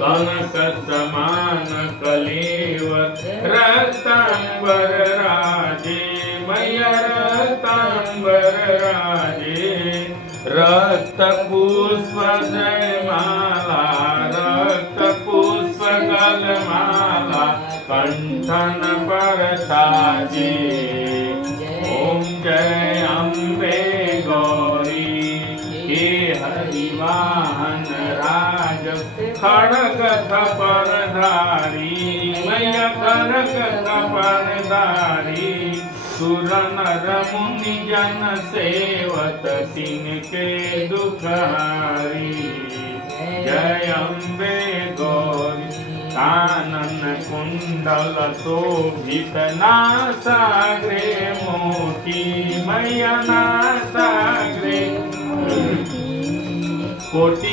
कनक समान कलेवर रक्तांबर राजे मैया रक्तांबर राजे रक्त पुष्प जयमाला रक्त पुष्प गलमाला कंठन पर साजे ओम जय अम्बे गौरी हे हरिवाहन राज खड़ग खपरधारी मैया खड़ग खपरधारी सुर नर मुनि जन सेवत तिनके दुखारी जय अम्बे गौरी कानन कुंडल शोभित नासाग्रे मोती मैया नासाग्रे कोटि